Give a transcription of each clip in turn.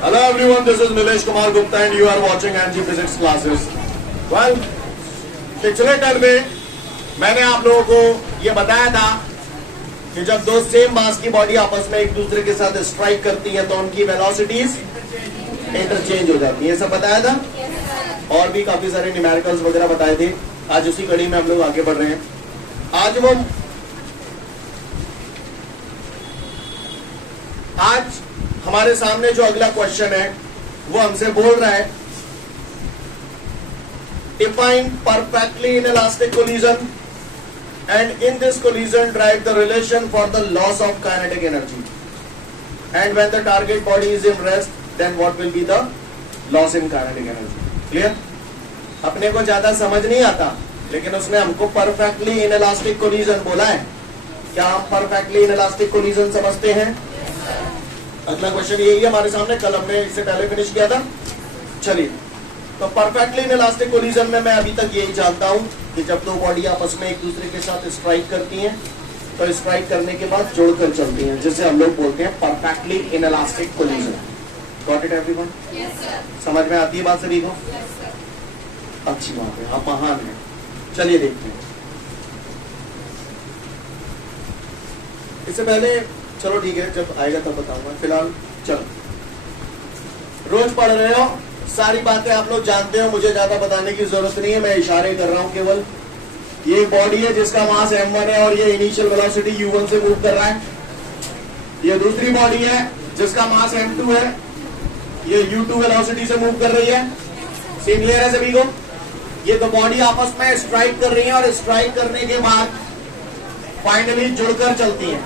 Hello everyone, this is Nilesh Kumar Gupta and you are watching NG Physics classes. Well, पिछले term में मैंने आप लोगों को ये बताया था कि जब दो सेम मास की बॉडी आपस में एक दूसरे के साथ स्ट्राइक करती है तो उनकी वेलोसिटीज इंटरचेंज हो जाती है, सब बताया था। और भी काफी सारे न्यूमेरिकल्स वगैरह बताए थे। आज उसी कड़ी में हम लोग आगे बढ़ रहे हैं। आज हमारे सामने जो अगला क्वेश्चन है वो हमसे बोल रहा है define perfectly inelastic collision and in this collision drive the relation for the loss of kinetic energy, and when the target body is in rest then what will be the loss in kinetic energy. Clear? अपने को ज्यादा समझ नहीं आता लेकिन उसने हमको perfectly inelastic collision बोला है। क्या हम perfectly inelastic collision समझते हैं? अगला क्वेश्चन यही है हमारे सामने, कल हमने इससे पहले फिनिश किया था। चलिए, तो परफेक्टली इनइलास्टिक कोलिजन में मैं अभी तक यही जानता हूं कि जब दो बॉडी आपस में एक दूसरे के साथ स्ट्राइक करती हैं तो स्ट्राइक करने के बाद जोड़कर चलती हैं, जिसे हम लोग बोलते हैं perfectly inelastic collision. Got it everyone? Yes sir. समझ में आती है बात सभी को? अच्छी बात है, आप महान हैं। चलिए देखते हैं। इससे पहले चलो ठीक है, जब आएगा तब बताऊंगा। फिलहाल चलो, रोज पढ़ रहे हो, सारी बातें आप लोग जानते हो, मुझे ज्यादा बताने की जरूरत नहीं है। मैं इशारे कर रहा हूं केवल। ये एक बॉडी है जिसका मास m1 है और ये इनिशियल वेलोसिटी u1 से मूव कर रहा है। ये दूसरी बॉडी है जिसका मास m2 है, ये u2 वेलोसिटी से मूव कर रही है। सेम क्लियर है सभी को? ये दो बॉडी आपस में स्ट्राइक कर रही है और स्ट्राइक करने के बाद फाइनली जुड़कर चलती है।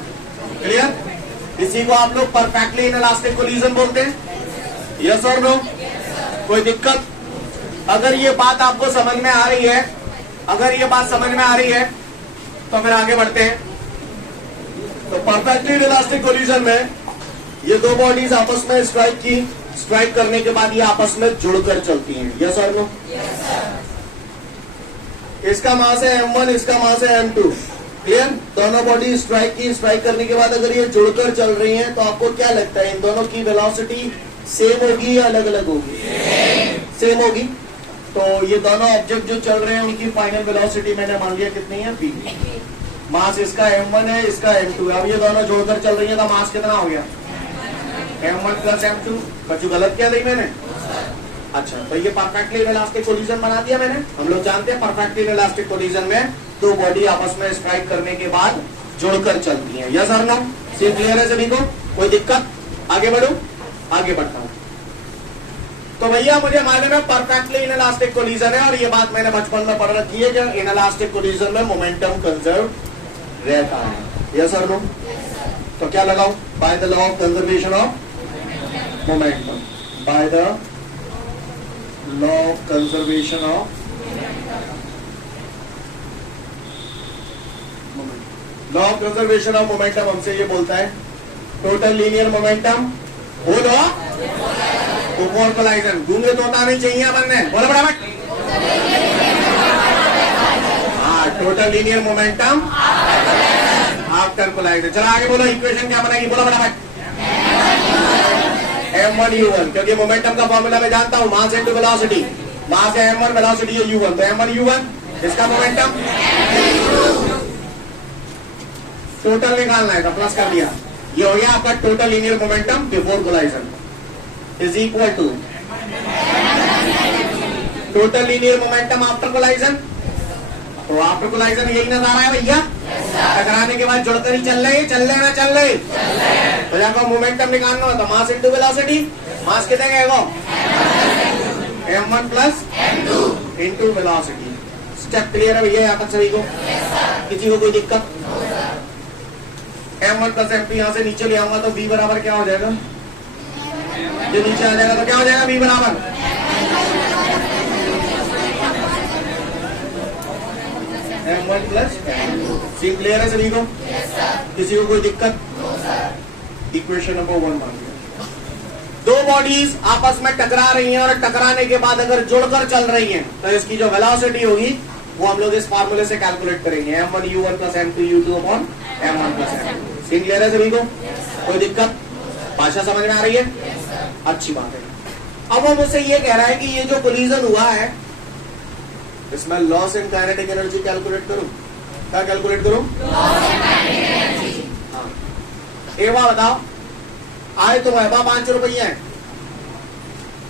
क्लियर? इसी को आप लोग परफेक्टली इनइलास्टिक कोलिजन बोलते हैं। यस और नो? कोई दिक्कत? अगर ये बात आपको समझ में आ रही है, अगर ये बात समझ में आ रही है तो फिर आगे बढ़ते हैं। तो परफेक्टली इनइलास्टिक कोलिजन में ये दो बॉडीज आपस में स्ट्राइक करने के बाद ये आपस में जुड़कर चलती हैं। यस और नो? इसका मास है m1, इसका मास है m2। क्लियर? दोनों बॉडी स्ट्राइक करने के बाद अगर ये जुड़कर चल रही हैं तो आपको क्या लगता है इन दोनों की वेलोसिटी सेम होगी या अलग अलग होगी? सेम होगी। तो ये दोनों ऑब्जेक्ट जो चल रहे हैं उनकी फाइनल वेलोसिटी मैंने मान लिया कितनी है? v। मास इसका m1 है, इसका m2 है। अब ये दोनों जोड़कर चल रही है तो मास कितना हो गया? m1 plus m2। बच्चों गलत क्या दी मैंने? अच्छा, तो ये परफेक्टली इनइलास्टिक कोलिजन बना दिया मैंने। हम लोग जानते हैं परफेक्टली इनइलास्टिक कोलिजन में दो बॉडी आपस में स्ट्राइक करने के बाद जुड़कर चलती हैं। यस और नो? सीन क्लियर है सभी को? कोई दिक्कत? आगे बढ़ो, आगे बढ़ता हूं। तो भैया मुझे मालूम है परफेक्टली इनइलास्टिक कोलिजन है और ये बात मैंने बचपन में पढ़ रखी है कि इनइलास्टिक कोलिजन में मोमेंटम कंजर्व रहता है। यस और नो? तो क्या लगाऊं? By the law of conservation of momentum. By the law of conservation of law of conservation of momentum हमसे ये बोलता है टोटल लीनियर मोमेंटम बोलो बिफोर कोलाइजन। गूंगे तोता नहीं चाहिए अपन ने, बोलो बराबर। हाँ, total linear momentum after collision. चलो आगे बोलो, इक्वेशन क्या बनेगी? बोलो बराबर। m1 u1, क्योंकि मोमेंटम का फॉर्मूला मैं जानता हूं, मास इनटू वेलोसिटी। मास है m1, वेलोसिटी है u1, तो m1 u1, इसका मोमेंटम टोटल निकालना है तो प्लस कर दिया। ये हो गया आपका total linear momentum before collision is equal to total linear momentum after collision. तो आफ्टर कोलाइजन यही नजर आ रहा है भैया। टकराने के बाद जुड़कर ही चल रहे। तो जब आपको मोमेंटम निकालना हो तो मास इनटू वेलोसिटी। मास कितने गएगा? m1 plus into velocity. Step clear है भैया यहाँ तक सभी को? किसी को कोई दिक्कत? m1 प्लस m2 यहाँ से नीचे ले आऊंगा तो v बराबर क्या हो जाएगा? जो नीचे आ जाएगा तो क्या हो जाएगा? v बराबर m1 plus m2। Scene clear है सभी को? किसी को कोई दिक्कत? इक्वेशन नंबर 1 मान लिया। दो बॉडीज आपस में टकरा रही हैं और टकराने के बाद अगर जुड़कर चल रही हैं तो इसकी जो वेलोसिटी होगी वो हम लोग इस फार्मूले से कैलकुलेट करेंगे। m1 u1 plus m2 u2 upon m1 plus m2। Scene clear है सभी को? कोई दिक्कत? भाषा समझ में आ रही है? अच्छी बात है। अब वो मुझसे ये कह रहा है कि ये जो कोलिजन हुआ है इसमें loss in kinetic energy calculate करूं। क्या कैलकुलेट करूं? हाँ। एक बात बताओ, आए तुम्हारे पास 5 रुपया है,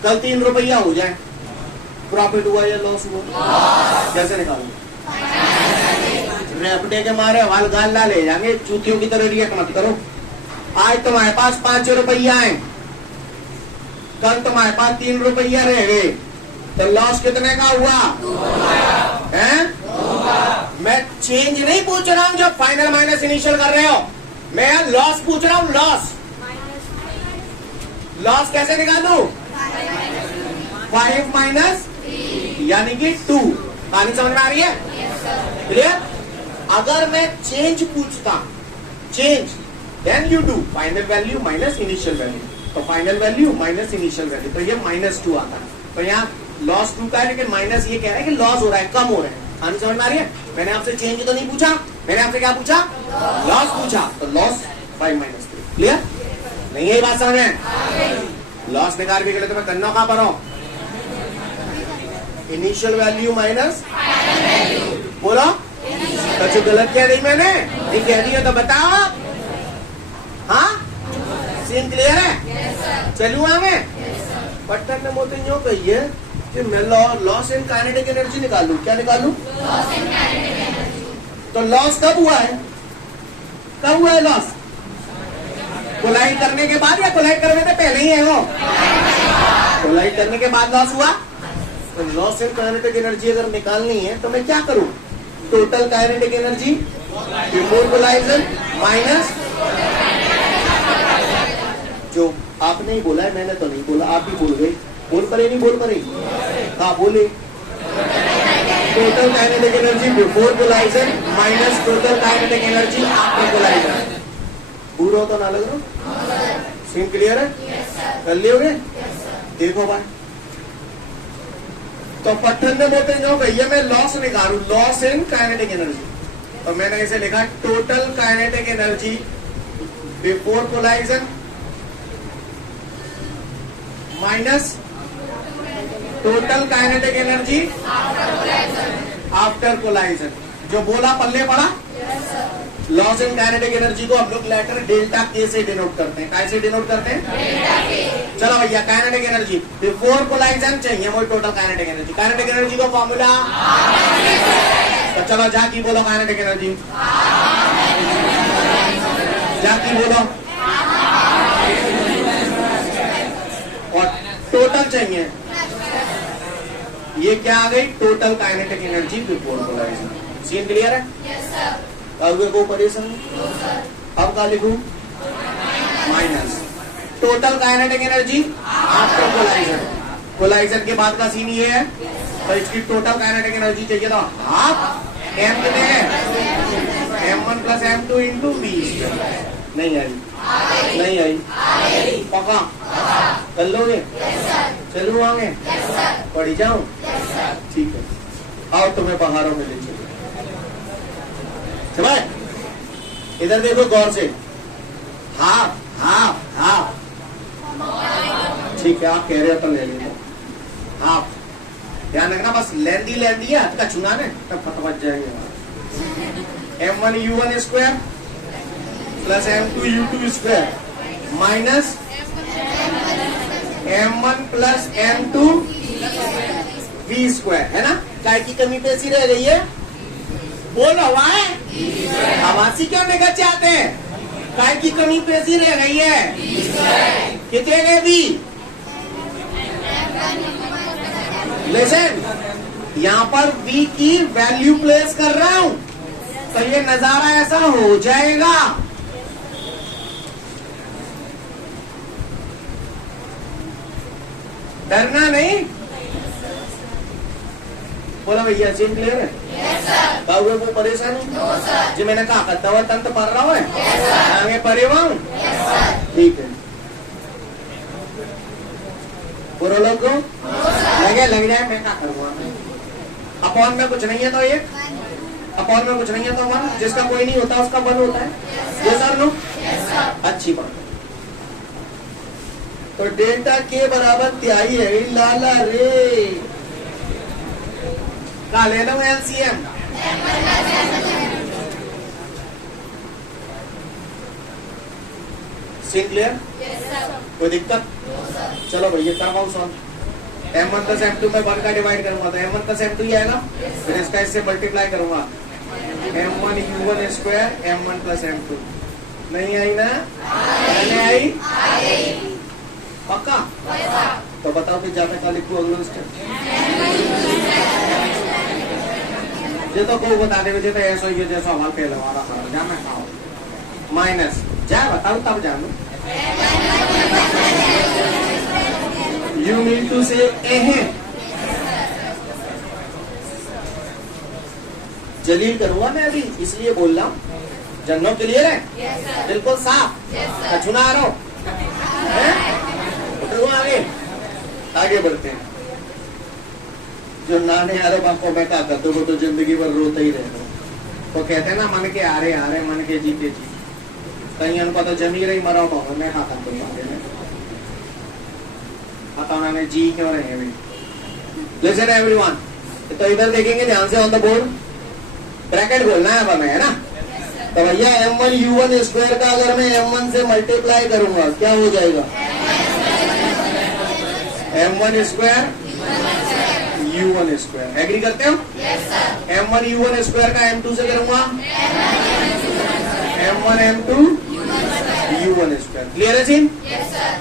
कल 3 रुपया हो जाए, प्रॉफिट हुआ या लॉस हुआ? कैसे निकालूंगा? रेपटे के मारे हवाल गाल ला ले जाएंगे, चूतियों की तरह रिएक्ट मत करो। आज तुम्हारे पास 5 रुपया है, कल तुम्हारे पास 3 रुपया रह गए, तो लॉस कितने का हुआ? हैं? मैं चेंज नहीं पूछ रहा हूं जो फाइनल माइनस इनिशियल कर रहे हो, मैं यहाँ लॉस पूछ रहा हूं। लॉस कैसे निकालू? 5 माइनस यानी कि 2। कहानी समझ में आ रही है? क्लियर? अगर मैं चेंज पूछता, change then you do final value minus initial value, तो final value minus initial value, तो ये -2 आता है। तो यहाँ लॉस 2 का है, लेकिन माइनस ये कह रहा है कि लॉस हो रहा है, कम हो रहा है। कहानी समझ में आ रही है? मैंने आपसे चेंज तो नहीं पूछा, मैंने आपसे क्या पूछा? लॉस पूछा, तो लॉस 5 माइनस 3। क्लियर? नहीं है बात समझ में? लॉस निकाल के लिए तो मैं करना कहां पर हूं? इनिशियल वैल्यू माइनस बोलो, तो जो गलत कह रही मैंने नहीं कह रही है तो बताओ। हाँ, सीन क्लियर है? चलू आगे। पट्टन ने मोते यूं कही है कि मैं लॉस इन काइनेटिक एनर्जी निकालू। क्या निकालू? तो लॉस कब हुआ है? कब हुआ है लॉस? कोलाइड करने के बाद या कोलाइड करने से पहले ही है? वो कोलाइड करने के बाद लॉस हुआ। तो लॉस इन काइनेटिक एनर्जी अगर निकालनी है तो मैं क्या करूं? Total kinetic energy before collision minus, जो आपने ही बोला है, मैंने तो नहीं बोला, आप ही बोल गए। बोल पड़े नहीं बोल पड़े? हाँ बोले। Total kinetic energy before collision minus total kinetic energy after collision. पूरा तो ना लग रहा? सीन क्लियर है? कर लियोगे? देखो भाई, तो पट्टन ने बोलते जो भैया मैं लॉस निकालू, लॉस इन काइनेटिक एनर्जी, तो मैंने इसे लिखा total kinetic energy before collision minus total kinetic energy after collision. जो बोला पल्ले पड़ा? लॉस इन काइनेटिक एनर्जी को हम लोग लेटर डेल्टा के से डिनोट करते हैं। कैसे डिनोट करते हैं? चलो भैया, काइनेटिक एनर्जी बिफोर कोलाइजन चाहिए, वो total kinetic energy. Kinetic energy का फॉर्मूला, तो चलो जाकी बोलो काइनेटिक एनर्जी, जाकी बोलो। और टोटल चाहिए, ये क्या आ गई? Total kinetic energy before collision. Scene clear है? अब को परेशान, अब क्या लिखूं? Minus total kinetic energy after collision. Collision के बाद का सीन ये है, तो इसकी टोटल काइनेटिक एनर्जी चाहिए था हाफ एम कितने हैं? m1 plus m2 into v। नहीं आई, नहीं आई, पक्का कर लोगे? चलू आगे, पढ़ी जाऊं? ठीक है, आओ तुम्हें पहाड़ों में ले चलो। समझ? इधर देखो गौर से, हाफ हाफ हाफ, ठीक है, आप कह रहे हो तो ले लो हाफ। ध्यान रखना, बस लेंदी लेंदी है, हथ का चुना ने तब फटवट जाएंगे। m1 u1 square plus m2 u2 square minus m1 plus m2 v square, है ना? काय की कमी पैसी रह गई है? बोल हवाएं हवासी क्यों निकल जाते हैं? काय की कमी पैसी रह गई है? कितने गए भी? लेकिन यहाँ पर v की वैल्यू प्लेस कर रहा हूं, तो ये नजारा ऐसा हो जाएगा। डरना नहीं। बोला भैया, सीन क्लियर है? बाबू को परेशान हो जी? मैंने कहा करता हुआ तंत्र पढ़ रहा है, आगे पढ़े हुआ हूँ, ठीक है। पूरा लोग को लग जाए, मैं क्या करूँगा? अपॉन में कुछ नहीं है तो ये, अपॉन में कुछ नहीं है तो वन, जिसका कोई नहीं होता उसका वन होता है। ये सर लो, अच्छी बात। तो डेल्टा के बराबर तिहाई है। लाला रे का ले लो एलसीएम। Scene clear? कोई दिक्कत? चलो भैया करवाओ सॉल्व। m1 प्लस m2 में 1 का डिवाइड करूंगा तो m1 प्लस m2 ही आएगा, फिर इसका इससे मल्टीप्लाई करूंगा m1 u1 square m1 plus m2। नहीं आई ना? मैंने आई? पक्का? तो बताओ कि जाता क्या लिखूं अगला स्टेप? ये तो को बता दे तो ऐसा ही जैसा हमारा फेल हमारा खराब जा मैं खाओ माइनस जा बताओ तब जानू। You mean to say जलील करूंगा मैं अभी, इसलिए बोल रहा हूँ। जन्नो क्लियर है? बिल्कुल साफ। कछुना आ रहा आगे आगे बढ़ते हैं। जो नाने आ रहे बाप को मैं क्या कर दो, वो तो जिंदगी भर रोता ही रहता। तो कहते हैं ना मन के आ रहे मन के जीते जी, कहीं उनको तो जमी रही मरा पाऊंगा मैं खाता तो आता उन्होंने जी क्यों रहे हैं। लिसन एवरीवन, तो इधर देखेंगे ध्यान से ऑन द बोर्ड, ब्रैकेट बोलना है अब हमें, है ना? तो भैया m1 u1 स्क्वायर का अगर मैं m1 से मल्टीप्लाई करूंगा क्या हो जाएगा? m1 square u1 square. Agree करते हो? m1 u1 स्क्वायर का m2 से करूंगा m1 m2 u1 square. Clear है सीन?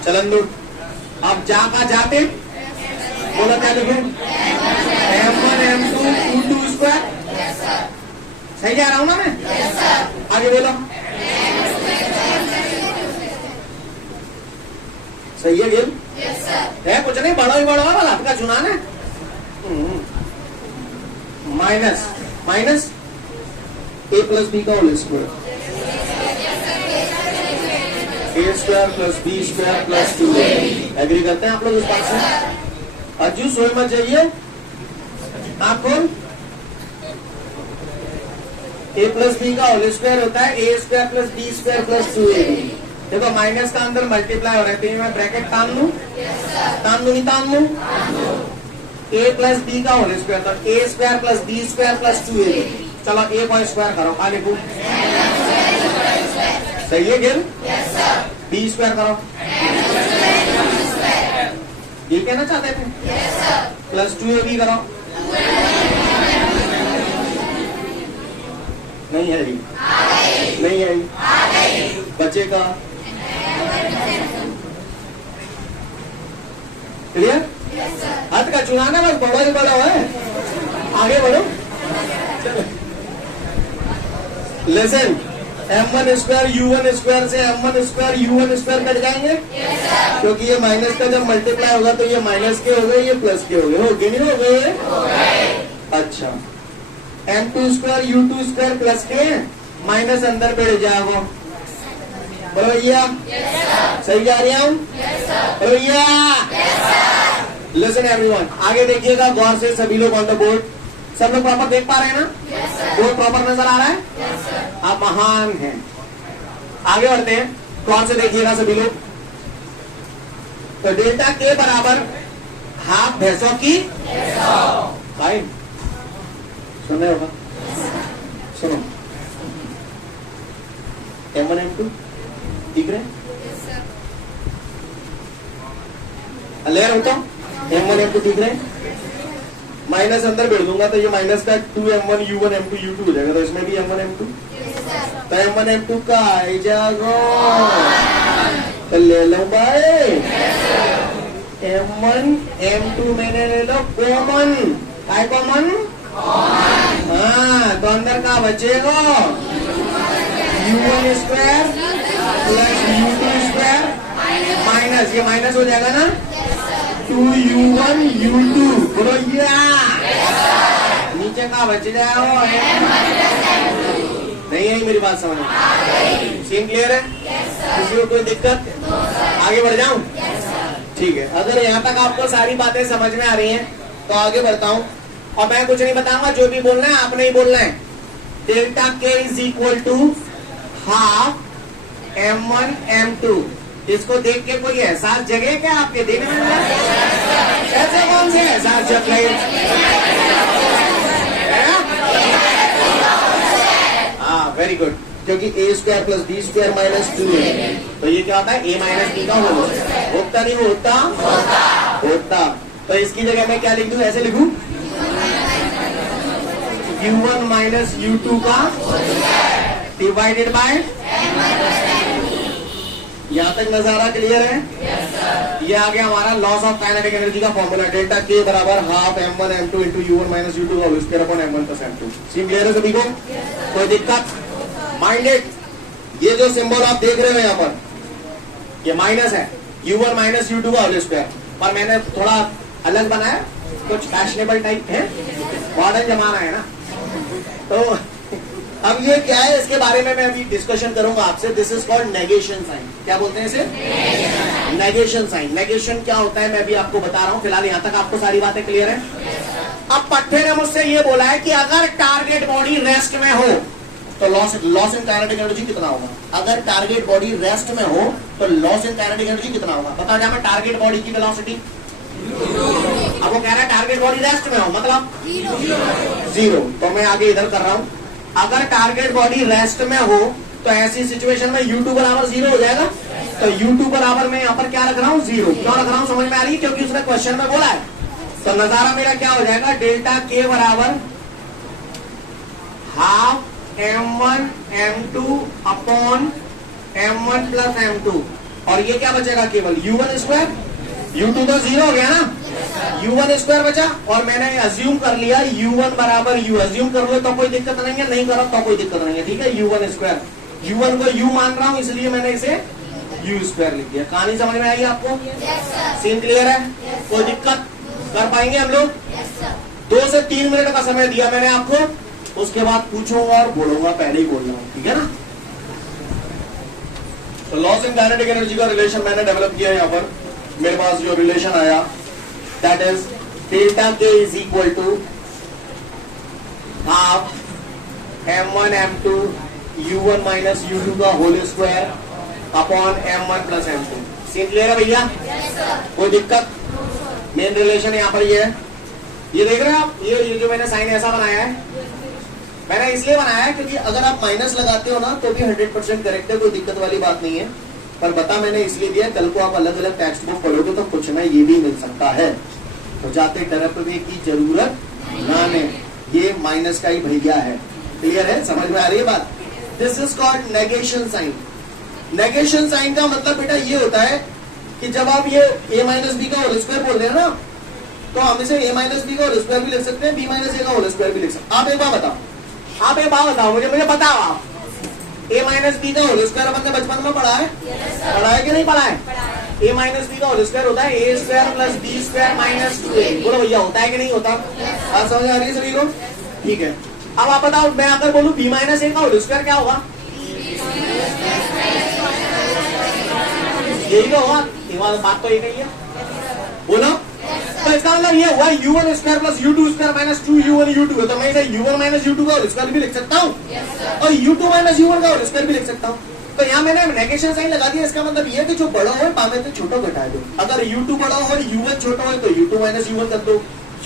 चलन दो अब जाते बोला क्या लिखूं? m1 m2 u2 square. सही जा रहा हूं ना मैं? आगे बोलो। सही है गेम? है कुछ नहीं, बड़ा ही बड़ा वाला आपका चुना है। Minus minus a plus B का whole square, a square plus B square plus 2a। Agree करते हैं आप लोग इस बात से? अज्जू सोए मत जाइए आपको। a प्लस बी का होल स्क्वायर होता है a square plus B square plus 2ab। देखो माइनस का अंदर मल्टीप्लाई हो रहा है तो मैं ब्रैकेट तान दूं नहीं तान दूं? a प्लस बी का होल स्क्वायर तो a square plus B square plus 2ab। चलो a को स्क्वायर करो, खा लिखूं। सही है गेल? बी स्क्वायर करो, ये कहना चाहते थे? प्लस 2ab करो। नहीं है जी, नहीं है बचेगा। क्लियर? हाथ का चुनाना बस बड़ा ही बड़ा है। आगे बढ़ो। Lesson m1 square u1 square से m1 square u1 square cut जाएंगे, क्योंकि ये माइनस का जब मल्टीप्लाई होगा तो ये माइनस के हो गए, ये प्लस के हो गए। हो गए नहीं हो गए? अच्छा m2 square u2 square plus के माइनस अंदर बैठ जाएगा। बोलो भैया सही जा रही हूँ? बोलो भैया। लिसन एवरीवन, आगे देखिएगा गौर से सभी लोग ऑन द बोर्ड। सब लोग प्रॉपर देख पा रहे हैं ना? बोर्ड प्रॉपर नजर आ रहा है? आप महान हैं। आगे बढ़ते हैं, गौर से देखिएगा सभी लोग। तो डेल्टा के बराबर हाफ भैंसों की फाइन। सुन रहे होगा? सुनो m1 m2 दिख रहे? लेयर होता m1 m2 दिख रहे? माइनस अंदर बैठ दूंगा तो ये माइनस का 2m1 u1 m2 u2 हो जाएगा, तो इसमें भी m1 m2। तो m1 m2 का आई जाएगा तो ले लो भाई। m1 m2 मैंने ले लो कॉमन। काय कॉमन? हाँ, तो अंदर का बचेगा u1 square plus u2 square minus, ये माइनस हो जाएगा ना 2u1 u2। बोलो या। नीचे का बच जाएगा। नहीं है मेरी बात समझ में? सीन क्लियर है? किसी को कोई दिक्कत? आगे बढ़ जाऊं? ठीक है, अगर यहाँ तक आपको सारी बातें समझ में आ रही हैं तो आगे बढ़ता हूँ। और मैं कुछ नहीं बताऊंगा, जो भी बोलना है आपने ही बोलना है। Delta K is equal to half m1 m2 इसको देख के कोई एहसास जगे क्या आपके दिन में? ऐसे कौन से एहसास जग रहे? हाँ, वेरी गुड, क्योंकि A square plus B square minus 2 है, तो ये क्या होता है? ए माइनस बी का होल। होता नहीं होता? होता। तो इसकी जगह मैं क्या लिख दूं? ऐसे लिखूं, u1 माइनस u2 का डिवाइडेड बाय, यहां तक नजारा क्लियर है? ये आ गया हमारा लॉस ऑफ काइनेटिक एनर्जी का फॉर्मूला, डेल्टा के बराबर half m1 m2 into u1 minus u2 का whole square upon m1 plus m2। Scene clear है सभी को? कोई दिक्कत? माइंडेड? ये जो सिंबल आप देख रहे हो यहाँ पर, ये माइनस है, u1 माइनस u2 का होल स्क्वायर, पर मैंने थोड़ा अलग बनाया, कुछ फैशनेबल टाइप है, मॉडर्न जमाना है ना। तो अब ये क्या है, इसके बारे में मैं अभी डिस्कशन करूंगा आपसे। This is called negation sign. क्या बोलते हैं इसे? Negation sign. नेगेशन क्या होता है मैं अभी आपको बता रहा हूं। फिलहाल यहां तक आपको सारी बातें क्लियर है? अब पट्टे ने मुझसे ये बोला है कि अगर टारगेट बॉडी रेस्ट में हो तो लॉस इन काइनेटिक एनर्जी कितना होगा? अगर टारगेट बॉडी रेस्ट में हो तो लॉस इन काइनेटिक एनर्जी कितना होगा? बता जा मैं टारगेट बॉडी की वेलोसिटी। अब वो कह रहा है टारगेट बॉडी रेस्ट में हो, मतलब 0। तो मैं आगे इधर कर रहा हूं, अगर टारगेट बॉडी रेस्ट में हो तो ऐसी सिचुएशन में u2 बराबर 0 हो जाएगा। तो u2 बराबर मैं यहाँ पर क्या रख रहा हूँ? 0। क्यों रख रहा हूँ समझ में आ रही है? क्योंकि उसने क्वेश्चन में बोला है। तो नजारा मेरा क्या हो जाएगा? डेल्टा के बराबर half m1 m2 upon m1 plus m2, और ये क्या बचेगा? केवल u1 स्क्वायर। u2 तो 0 हो गया ना, u1 स्क्वायर बचा, और मैंने अज्यूम कर लिया u1 बराबर u। अज्यूम कर लो तो कोई दिक्कत नहीं है, नहीं करो तो कोई दिक्कत नहीं है, ठीक है? u1 स्क्वायर, u1 को u मान रहा हूं इसलिए मैंने इसे u स्क्वायर लिख दिया। कहानी समझ में आई आपको? सीन क्लियर है? कोई दिक्कत? कर पाएंगे हम लोग? 2 से 3 मिनट का समय दिया मैंने आपको, उसके बाद पूछूंगा और बोलूंगा, पहले ही बोल रहा हूं, ठीक है ना? तो लॉस इन काइनेटिक एनर्जी का रिलेशन मैंने डेवलप किया। यहाँ पर मेरे पास जो रिलेशन आया that is delta K is equal to half m1 m2 u1 minus u2 का whole square upon m1 plus m2। Scene clear है भैया? कोई दिक्कत? मेन रिलेशन यहाँ पर ये है, ये देख रहे हैं आप? ये जो मैंने साइन ऐसा बनाया है, मैंने इसलिए बनाया है क्योंकि अगर आप माइनस लगाते हो ना तो भी 100% करेक्ट है, कोई दिक्कत वाली बात नहीं है। पर बता मैंने इसलिए दिया, कल को आप अलग अलग टेक्स्ट बुक पढ़ोगे तो कुछ ना ये भी मिल सकता है, तो जाते डरने की जरूरत ना ले, ये माइनस का ही भैया है। क्लियर है? समझ में आ रही है बात? This is called negation sign. Negation sign का मतलब बेटा ये होता है कि जब आप ये a माइनस बी का होल स्क्वायर बोल रहे हैं ना, तो हम इसे a माइनस बी का होल स्क्वायर भी लिख सकते हैं, b माइनस a का होल स्क्वायर भी लिख सकते हैं। आप एक बात बताओ, मुझे बताओ आप, a माइनस बी का होल स्क्वायर अपन ने बचपन में पढ़ा है? पढ़ा है कि नहीं पढ़ा है? a माइनस बी का होल स्क्वायर होता है a square plus B square minus 2a। बोलो भैया, होता है कि नहीं होता? बात समझ आ रही है सभी को? ठीक है। अब आप बताओ, मैं अगर बोलूं b माइनस a का होल स्क्वायर क्या होगा? यही तो होगा, बात तो एक ही है। बोलो, तो इसका मतलब ये हुआ u1 square plus u2 square minus 2u1 u2 है, तो मैं इसे u1 माइनस u2 का होल स्क्वायर भी लिख सकता हूँ और u2 माइनस u1 का होल स्क्वायर भी लिख सकता हूँ। तो यहाँ मैंने नेगेशन साइन लगा दिया। इसका मतलब ये कि जो बड़ा हो पावे तो छोटा घटा दो। अगर u2 बड़ा हो u1 छोटा हो तो u2 माइनस u1 कर दो,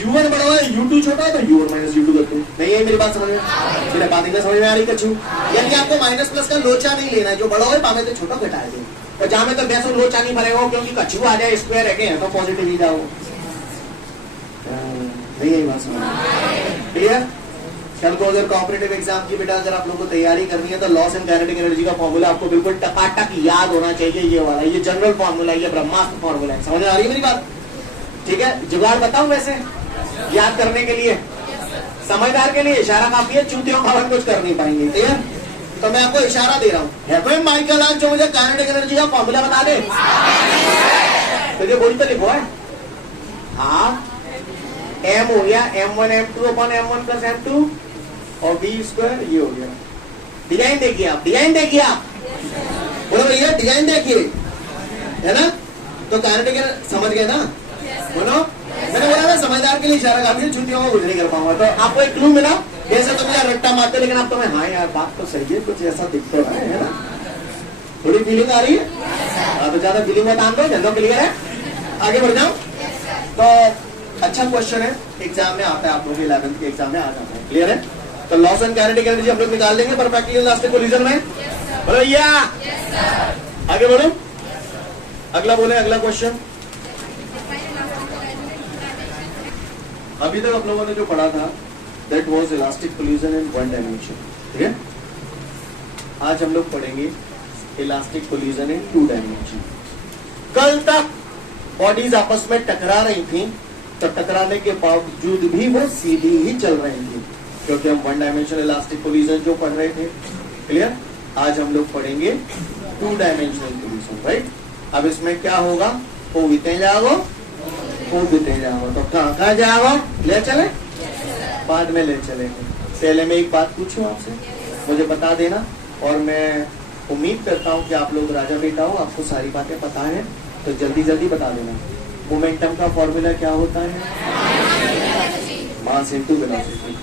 u1 बड़ा हो u2 छोटा हो तो u1 माइनस u2 कर दो। नहीं है मेरी बात समझ में? मेरी बात इतना समझ में आ रही कछु? यानी आपको माइनस प्लस का लोचा नहीं लेना है, जो बड़ा हो पावे तो छोटा घटा दो, और जहां में तो वैसे लोचा नहीं भरेगा क्योंकि कछु आ जाए स्क्वायर है तो पॉजिटिव ही जाओ। नहीं है बात समझ? क्लियर? कल को अगर कॉपरेटिव एग्जाम की बेटा अगर आप लोगों को तैयारी करनी है तो लॉस इन काइनेटिक एनर्जी का फॉर्मूला आपको बिल्कुल टकाटक याद होना चाहिए। ये वाला, ये जनरल फॉर्मूला, ये ब्रह्मास्त्र फॉर्मूला है। समझ आ रही है मेरी बात? ठीक है, जुगाड़ बताऊं वैसे याद करने के लिए? समझदार के लिए इशारा काफी है, चूतियों का कुछ कर नहीं पाएंगे। ठीक है, तो मैं आपको इशारा दे रहा हूँ, है कोई माइकल आज जो मुझे काइनेटिक एनर्जी का फॉर्मूला बता दे? तो ये बोल तो लिखो है, हाँ m हो गया m1 m2 upon m1 plus m2 और b स्क्वायर ये हो गया। डिजाइन देखिए आप, डिजाइन देखिए आप, बोलो भैया डिजाइन देखिए, है ना? तो काइनेटिक समझ गए ना? बोलो, मैंने बोला ना समझदार के लिए इशारा काफी, छुट्टियों में कुछ नहीं कर पाऊंगा। तो आपको एक क्लू मिला, जैसे तुम यार रट्टा मारते लेकिन आप तुम्हें हाँ यार बात तो सही है, कुछ ऐसा दिखता है ना? थोड़ी फीलिंग आ रही है? तो ज्यादा फीलिंग बता दो, जनरल क्लियर है? आगे बढ़ जाओ। तो अच्छा क्वेश्चन है, एग्जाम में आता है, आप लोगों के 11th के एग्जाम में आ जाता है। क्लियर है? तो लॉस एंड काइनेटिक एनर्जी हम लोग निकाल देंगे परफेक्टली इलास्टिक कोलिजन में। बोलो या आगे बढ़ो। अगला बोले, अगला क्वेश्चन। अभी तक आप लोगों ने जो पढ़ा था that was elastic collision in one dimension. ठीक है? आज हम लोग पढ़ेंगे elastic collision in two dimension. कल तक बॉडीज आपस में टकरा रही थी, तो टकराने के बावजूद भी वो सीधी ही चल रही थी, क्योंकि हम वन डायमेंशनल इलास्टिक कोलिजन जो पढ़ रहे थे। क्लियर? आज हम लोग पढ़ेंगे टू डायमेंशनल कोलिजन, राइट? अब इसमें क्या होगा? वो बीते जाओ, वो बीते जाओ, तो कहाँ जाओ? ले चले? बाद में ले चलेंगे। पहले मैं एक बात पूछूं आपसे, मुझे बता देना, और मैं उम्मीद करता हूं कि आप लोग राजा बेटा हो, आपको सारी बातें पता है, तो जल्दी जल्दी बता देना। मोमेंटम का फॉर्मूला क्या होता है? Mass into velocity.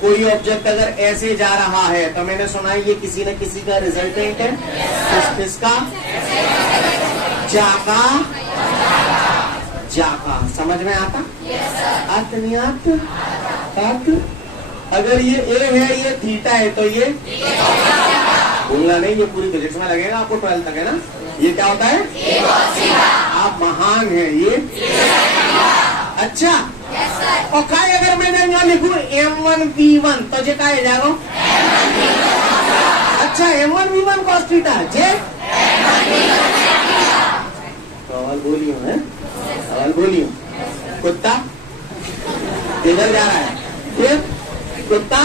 कोई ऑब्जेक्ट अगर ऐसे जा रहा है तो मैंने सुना है ये किसी न किसी का रिजल्टेंट है। किसका? जाका। जाका समझ में आता? अर्थ नहीं आता? अगर ये ए है, ये थीटा है, तो ये भूलना नहीं, ये पूरी फिजिक्स में लगेगा आपको 12th तक, है ना? ये क्या होता है? आप महान है ये। अच्छा, और का अगर मैं यहाँ लिखूं M1V1 तो जे का है जाएगा? अच्छा, M1V1 cos थीटा जे सवाल बोलियो है, सवाल बोलियो। कुत्ता इधर जा रहा है, फिर कुत्ता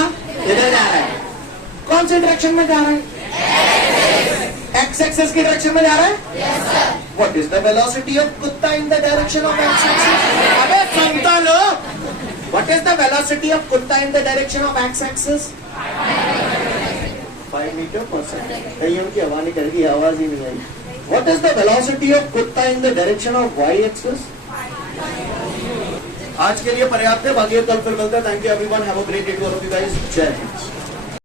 इधर जा रहा है, कौन से डायरेक्शन में जा रहा है? एक्स एक्सिस की डायरेक्शन में जा रहा है। What is the velocity of कुत्ता in the direction of X axis? अबे सुनता लो, what is the velocity of कुत्ता in the direction of X axis? 5 metre पर सेकंड। कहीं उनकी हवा नहीं करेगी, आवाज ही नहीं आई। What is the velocity of कुत्ता in the direction of Y axis? आज के लिए पर्याप्त है, बाकी कल फिर मिलते हैं। Thank you everyone, have a great day to all of you guys. जय हिंद।